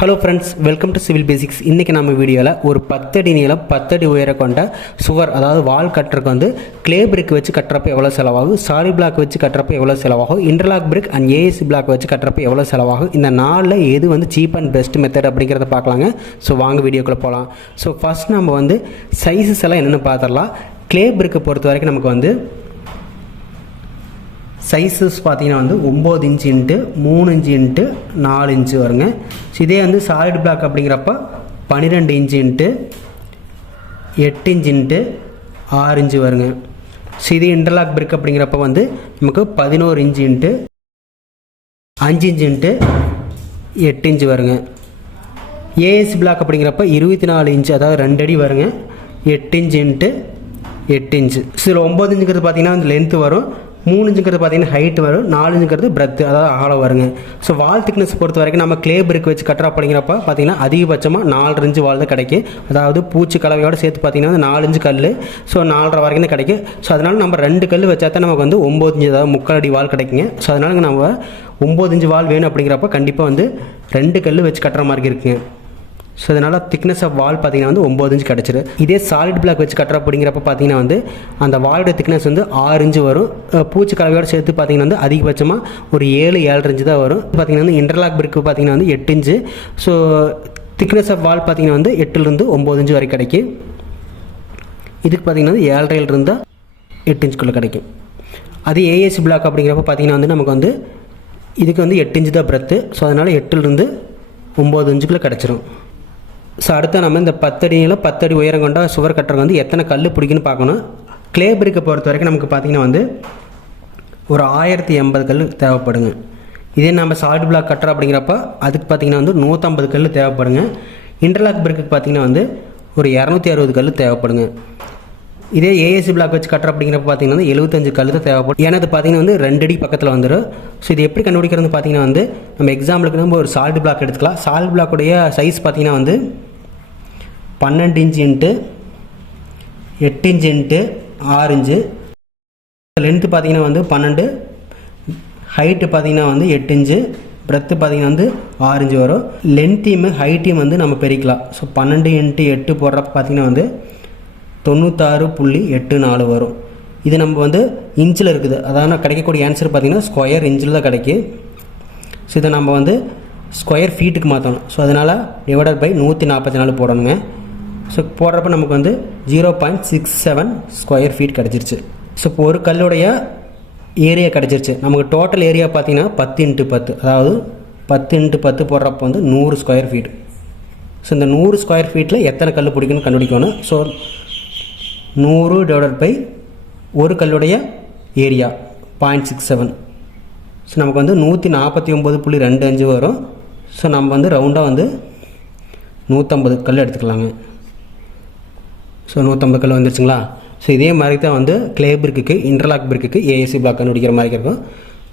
Hello friends, welcome to civil basics. இன்றைக்கி நம்ம வீடியோவில் ஒரு 10 அடி நீளம் 10 அடி உயர கொண்ட சுவர், அதாவது வால் கட்டுறதுக்கு வந்து கிளே பிரிக் வச்சு கட்டுறப்ப எவ்வளோ செலவாகும், சாரி பிளாக் வச்சு கட்டுறப்ப எவ்வளோ செலவாகும், interlock brick and ASC block வச்சு கட்டுறப்ப எவ்வளோ செலவாகும், இந்த நாளில் எது வந்து சீப் அண்ட் பெஸ்ட் மெத்தட் அப்படிங்கிறத பார்க்கலாங்க. ஸோ வாங்க வீடியோக்குள்ளே போகலாம். ஸோ ஃபஸ்ட் நம்ம வந்து சைஸஸ் எல்லாம் என்னென்னு பார்த்துடலாம். கிளே பிரிக்கை பொறுத்த வரைக்கும் நமக்கு வந்து சைஸஸ் பார்த்தீங்கன்னா வந்து 9 inch into 3 inch into 4 inch வருங்க. ஸோ இதே வந்து சாலிட் பிளாக் அப்படிங்கிறப்ப 12 inch into 8 inch into 6 inch வருங்க. ஸோ இதே இன்டர்லாக் பிரிக் அப்படிங்கிறப்ப வந்து நமக்கு 11 inch into 5 inch into 8 inch வருங்க. ஏஎஸ் பிளாக் அப்படிங்கிறப்ப 24 இன்ச்சு, அதாவது 2 அடி வருங்க. 8 இன்ச்சு இன்ட்டு 8 இன்ச்சு. ஸோ இதில் 9 இன்ச்சுங்கிறது பார்த்தீங்கன்னா வந்து லென்த்து வரும், 3 இன்ச்சுங்கிறது பார்த்தீங்கன்னா ஹைட் வரும், 4 இன்ச்சுங்கிறது பிரெத்து, அதாவது ஆழம் வருங்க. ஸோ வால் திக்னஸ் பொறுத்த வரைக்கும் நம்ம கிளே பிரிக் வச்சு கட்டுறோம் அப்படிங்கிறப்ப பார்த்தீங்கன்னா அதிகபட்சமாக 4 இன்ச்சு வால் தான் கிடைக்கும். அதாவது பூச்சி கலவையோடு சேர்த்து பார்த்தீங்கன்னா வந்து 4 இன்ச்சு கல், ஸோ 4.5 வரைக்கும் தான் கிடைக்கும். ஸோ அதனால் நம்ம 2 கல் வச்சா தான் நமக்கு வந்து 9 இன்ச்சு, அதாவது 3/4 அடி வால் கிடைக்குங்க. ஸோ அதனால் நம்ம 9 இன்ச்சு வால் வேணும் அப்படிங்கிறப்ப கண்டிப்பாக வந்து 2 கல் வச்சு கட்டுற மாதிரி இருக்குங்க. ஸோ அதனால் திக்னஸ் ஆஃப் வால் பார்த்தீங்கன்னா வந்து 9 இன்ச்சு கிடச்சிரு. இதே சாலிட் பிளாக் வச்சு கட்டுற அப்படிங்கிறப்ப பார்த்தீங்கன்னா வந்து அந்த வாலோட திக்னஸ் வந்து 6 இன்ச்சு வரும். பூச்சி கலவையோடு சேர்த்து பார்த்தீங்கன்னா வந்து அதிகபட்சமாக ஒரு 7-7.5 இன்ச்சு தான் வரும். பார்த்தீங்கன்னா வந்து இன்டர்லாக் பிரிக்கு பார்த்தீங்கன்னா வந்து 8 இன்ச்சு. ஸோ திக்னஸ் ஆஃப் வால் பார்த்தீங்கன்னா வந்து 8லிருந்து 9 இன்ச்சு வரைக்கும் கிடைக்கும். இதுக்கு பார்த்தீங்கன்னா வந்து 7.5லிருந்து 8 இன்ச்சுக்குள்ளே கிடைக்கும். அதே ஏஎஸ்சி பிளாக் அப்படிங்கிறப்ப பார்த்தீங்கன்னா வந்து நமக்கு வந்து இதுக்கு வந்து 8 இன்ச்சு தான் பிரெத்து. ஸோ அதனால் 8லிருந்து 9 இன்ச்சுக்குள்ளே கிடச்சிரும். ஸோ அடுத்து நம்ம இந்த 10 அடியில் 10 அடி உயரம் கொண்ட சுவர் கட்டுறதுக்கு வந்து எத்தனை கல் பிடிக்குன்னு பார்க்கணும். கிளே பிரிக்கை பொறுத்த வரைக்கும் நமக்கு பார்த்திங்கன்னா வந்து ஒரு 1080 கல் தேவைப்படுங்க. இதே நம்ம சாலிட் பிளாக் கட்டுறோம் அப்படிங்கிறப்ப அதுக்கு பார்த்திங்கன்னா வந்து 150 கல் தேவைப்படுங்க. இன்டர்லாக் பிரிக்கு பார்த்திங்கன்னா வந்து ஒரு 260 கல் தேவைப்படுங்க. இதே ஏஎஸ்சி பிளாக் வச்சு கட்டுற அப்படிங்கிறப்ப பார்த்தீங்கன்னா 75 கல் தான் தேவைப்படும். ஏன்னா அது பார்த்தீங்கன்னா வந்து 2 அடி பக்கத்தில் வந்துடும். ஸோ இது எப்படி கண்டுபிடிக்கிறது பார்த்தீங்கன்னா வந்து நம்ம எக்ஸாம்பிளுக்கு நம்ம ஒரு சாலிட் பிளாக் எடுத்துக்கலாம். சாலிட் பிளாக்குடைய சைஸ் பார்த்தீங்கன்னா வந்து 12 inch into 8 inch into 6 inch. Length பார்த்தீங்கன்னா வந்து 12, ஹைட்டு பார்த்தீங்கன்னா வந்து 8 இன்ச்சு, பிரெத்து பார்த்தீங்கன்னா வந்து 6 இன்ச்சு வரும். லென்த்தையும் ஹைட்டையும் வந்து நம்ம பெருக்கலாம். ஸோ 12 இன்ட்டு 8 போடுறப்ப பார்த்தீங்கன்னா வந்து 96.84 வரும். இது நம்ம வந்து இன்ச்சில் இருக்குது, அதாவது கிடைக்கக்கூடிய ஆன்சர் பார்த்தீங்கன்னா ஸ்கொயர் இன்ச்சில் தான் கிடைக்கும். ஸோ இதை நம்ம வந்து ஸ்கொயர் ஃபீட்டுக்கு மாற்றணும். ஸோ அதனால் டிவைடட் பை 144 போடணுங்க. ஸோ போடுறப்ப நமக்கு வந்து 0.67 ஸ்கொயர் ஃபீட் கிடச்சிருச்சு. ஸோ இப்போ ஒரு கல்லுடைய ஏரியா கிடச்சிருச்சு. நமக்கு டோட்டல் ஏரியா பார்த்தீங்கன்னா 10 இன்ட்டு 10, அதாவது 10 இன்ட்டு 10 போடுறப்ப வந்து 100 ஸ்கொயர் ஃபீட். ஸோ இந்த 100 ஸ்கொயர் ஃபீட்டில் எத்தனை கல் பிடிக்குன்னு கண்டுபிடிக்கணும். ஸோ 100 டிவைடட் பை ஒரு கல்லுடைய ஏரியா 0.67. ஸோ நமக்கு வந்து 149.25 வரும். ஸோ நம்ம வந்து ரவுண்டாக வந்து 150 கல் எடுத்துக்கலாங்க. ஸோ 150 கல் வந்துருச்சுங்களா. ஸோ இதே மாதிரி தான் வந்து கிளே பிரிக்கு, இன்டர்லாக் பிரிக்கு, ஏஎஸ்சி பிளாக் கண்டுபிடிக்கிற மாதிரி இருக்கும்.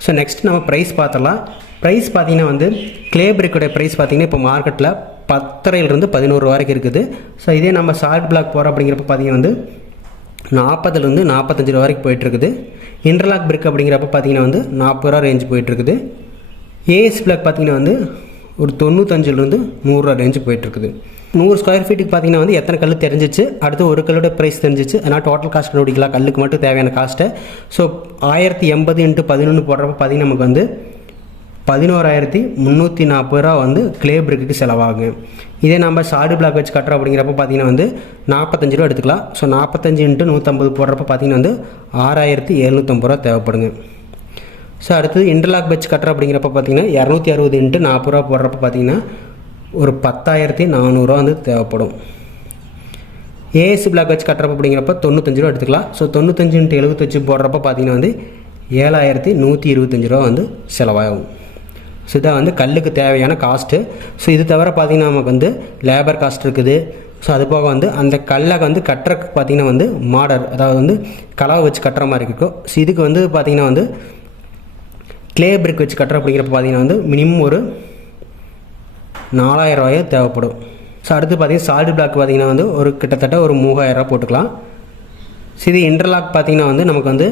ஸோ நெக்ஸ்ட் நம்ம ப்ரைஸ் பார்த்துடலாம். ப்ரைஸ் பார்த்தீங்கன்னா வந்து கிளே பிரிக்கோடைய ப்ரைஸ் பார்த்தீங்கன்னா இப்போ மார்க்கெட்டில் 10 to 11 வரைக்கும் இருக்குது. ஸோ இதே நம்ம சாலிட் பிளாக் போகிறோம் அப்படிங்கிறப்ப பார்த்தீங்கன்னா வந்து 40 to 45 வரைக்கும் போயிட்டுருக்குது. இன்டர்லாக் பிரிக் அப்படிங்கிறப்ப பார்த்தீங்கன்னா வந்து 40 ரேஞ்ச் போயிட்டுருக்குது. ஏஎஸ் பிளாக் பார்த்தீங்கன்னா வந்து ஒரு 95 to 100 ரேஞ்சு போயிட்டுருக்குது. 100 ஸ்கொயர் ஃபீட்டுக்கு பார்த்தீங்கன்னா வந்து எத்தனை கல் தெரிஞ்சிச்சு, அடுத்து ஒரு கல்லோட ப்ரைஸ் தெரிஞ்சிச்சு. அதனால் டோட்டல் காஸ்ட் கண்டுபிடிக்கலாம், கல்லுக்கு மட்டும் தேவையான காஸ்ட்டை. ஸோ 1080 into 11 போடுறப்ப பார்த்தீங்கன்னா நமக்கு வந்து 11,340 வந்து கிளே பிரிக்கு செலவாகுங்க. இதே நம்ம சாலிட் பிளாக் வச்சு கட்டுறோம் அப்படிங்கிறப்ப பார்த்தீங்கன்னா வந்து 45 ரூபா எடுத்துக்கலாம். ஸோ 45 into 150 போடுறப்ப பார்த்தீங்கன்னா வந்து 6,750 தேவைப்படுங்க. ஸோ அடுத்தது இன்டர்லாக் வச்சு கட்டுறோம் அப்படிங்கிறப்ப பார்த்தீங்கன்னா 260 into 40 போடுறப்ப பார்த்தீங்கன்னா ஒரு 10,400 வந்து தேவைப்படும். ஏஎஸ்சி பிளாக் வச்சு கட்டுறப்ப அப்படிங்கிறப்ப 95 ரூபா எடுத்துக்கலாம். ஸோ 95 into 75 போடுறப்ப பார்த்தீங்கன்னா வந்து 7,125 வந்து செலவாகும். ஸோ இதான் வந்து கல்லுக்கு தேவையான காஸ்ட்டு. ஸோ இது தவிர பார்த்திங்கன்னா நமக்கு வந்து லேபர் காஸ்ட் இருக்குது. ஸோ அது போக வந்து அந்த கல்லை வந்து கட்டுறதுக்கு பார்த்திங்கன்னா வந்து மாடர், அதாவது வந்து கலவை வச்சு கட்டுற மாதிரி இருக்கும். ஸோ இதுக்கு வந்து பார்த்திங்கன்னா வந்து கிளே பிரிக் வச்சு கட்டுற அப்படிங்கிறப்ப பார்த்திங்கன்னா வந்து மினிமம் ஒரு 4,000 ரூபாயே தேவைப்படும். ஸோ அடுத்து பார்த்திங்கன்னா சாலிட் பிளாக் பார்த்திங்கன்னா வந்து ஒரு கிட்டத்தட்ட ஒரு 3,000 ரூபா போட்டுக்கலாம். ஸோ இது இன்டர்லாக் பார்த்திங்கன்னா வந்து நமக்கு வந்து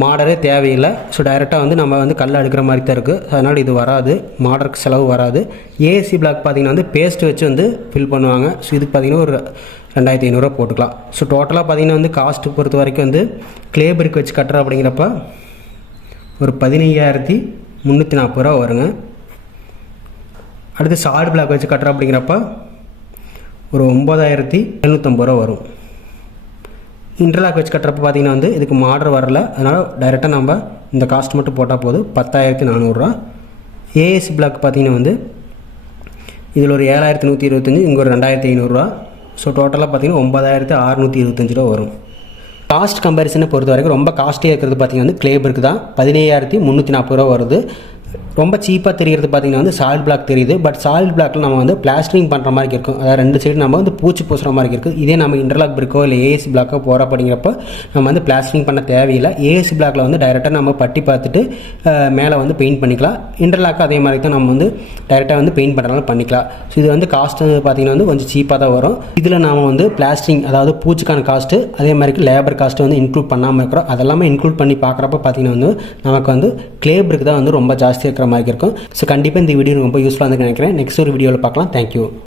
மாடரே தேவையில்லை. ஸோ டைரெக்டாக வந்து நம்ம வந்து கல் அடுக்கிற மாதிரி தான் இருக்குது. அதனால் இது வராது, மாடருக்கு செலவு வராது. ஏஎஸ்சி பிளாக் பார்த்திங்கன்னா வந்து பேஸ்ட் வச்சு வந்து ஃபில் பண்ணுவாங்க. ஸோ இதுக்கு பார்த்திங்கன்னா ஒரு 2500 போட்டுக்கலாம். ஸோ டோட்டலாக பார்த்திங்கன்னா வந்து காஸ்ட்டு பொறுத்த வரைக்கும் வந்து க்ளே பிரிக் வச்சு கட்டுற அப்படிங்கிறப்ப ஒரு 15,340 வருங்க. அடுத்து சாலிட் பிளாக் வச்சு கட்டுற அப்படிங்கிறப்ப ஒரு 9,750 வரும். இன்டர்லாக் வச்சு கட்டுறப்ப பார்த்திங்கன்னா வந்து இதுக்கு மாடர் வரல. அதனால் டைரெக்டாக நம்ம இந்த காஸ்ட் மட்டும் போட்டால் போதும், 10,400. ஏஎஸ்சி பிளாக் பார்த்திங்கன்னா வந்து இதில் ஒரு 7,125, இங்கே ஒரு 2,500. ஸோ டோட்டலாக பார்த்திங்கன்னா 9,625 வரும். காஸ்ட் கம்பேரிசனை பொறுத்த வரைக்கும் ரொம்ப காஸ்ட்லியாக இருக்கிறது பார்த்திங்கன்னா வந்து க்ளே பிரிக் தான். 15,340 வருது. ரொம்ப சீப்பாக தெரிகிறது பார்த்திங்கன்னா வந்து சாலிட் பிளாக் தெரியுது. பட் சாலிட் பிளாக்கில் நம்ம வந்து பிளாஸ்டரிங் பண்ணுற மாதிரி இருக்கும். அதாவது 2 சைடு நம்ம வந்து பூச்சி பூசுகிற மாதிரி இருக்குது. இதே நம்ம இன்டர்லாக் பிரிக்கோ இல்லை ஏஎஸ்சி பிளாக்கோ போகிற அப்படிங்கிறப்ப நம்ம வந்து பிளாஸ்டரிங் பண்ண தேவையில்லை. ஏஎஸ்சி பிளாக்கில் வந்து டைரெக்டாக நம்ம பட்டி பார்த்துட்டு மேலே வந்து பெயிண்ட் பண்ணிக்கலாம். இன்டர்லாக் அதே மாதிரி தான் நம்ம வந்து டைரெக்டாக வந்து பெயிண்ட் பண்ணுறதுனால பண்ணிக்கலாம். ஸோ இது வந்து காஸ்ட்டு பார்த்திங்கன்னா வந்து கொஞ்சம் சீப்பாக தான் வரும். இதில் நாம் வந்து பிளாஸ்டரிங் அதாவது பூச்சிக்கான காஸ்ட்டு அதே மாதிரி லேபர் காஸ்ட்டு வந்து இன்க்ளூட் பண்ணாமல் இருக்கிறோம். அதெல்லாமே இன்க்ளூட் பண்ணி பார்க்குறப்ப பார்த்திங்கன்னா வந்து நமக்கு வந்து க்ளே பிரிக் தான் வந்து ரொம்ப ஜாஸ்தியாக இருக்கிற மாதிரி இருக்கும். ஸோ கண்டிப்பாக இந்த வீடியோ ரொம்ப யூஸ்ஃபுல்லாக இருக்குன்னு நினைக்கிறேன். நெக்ஸ்ட் ஒரு வீடியோவில் பார்க்கலாம். தேங்க்யூ.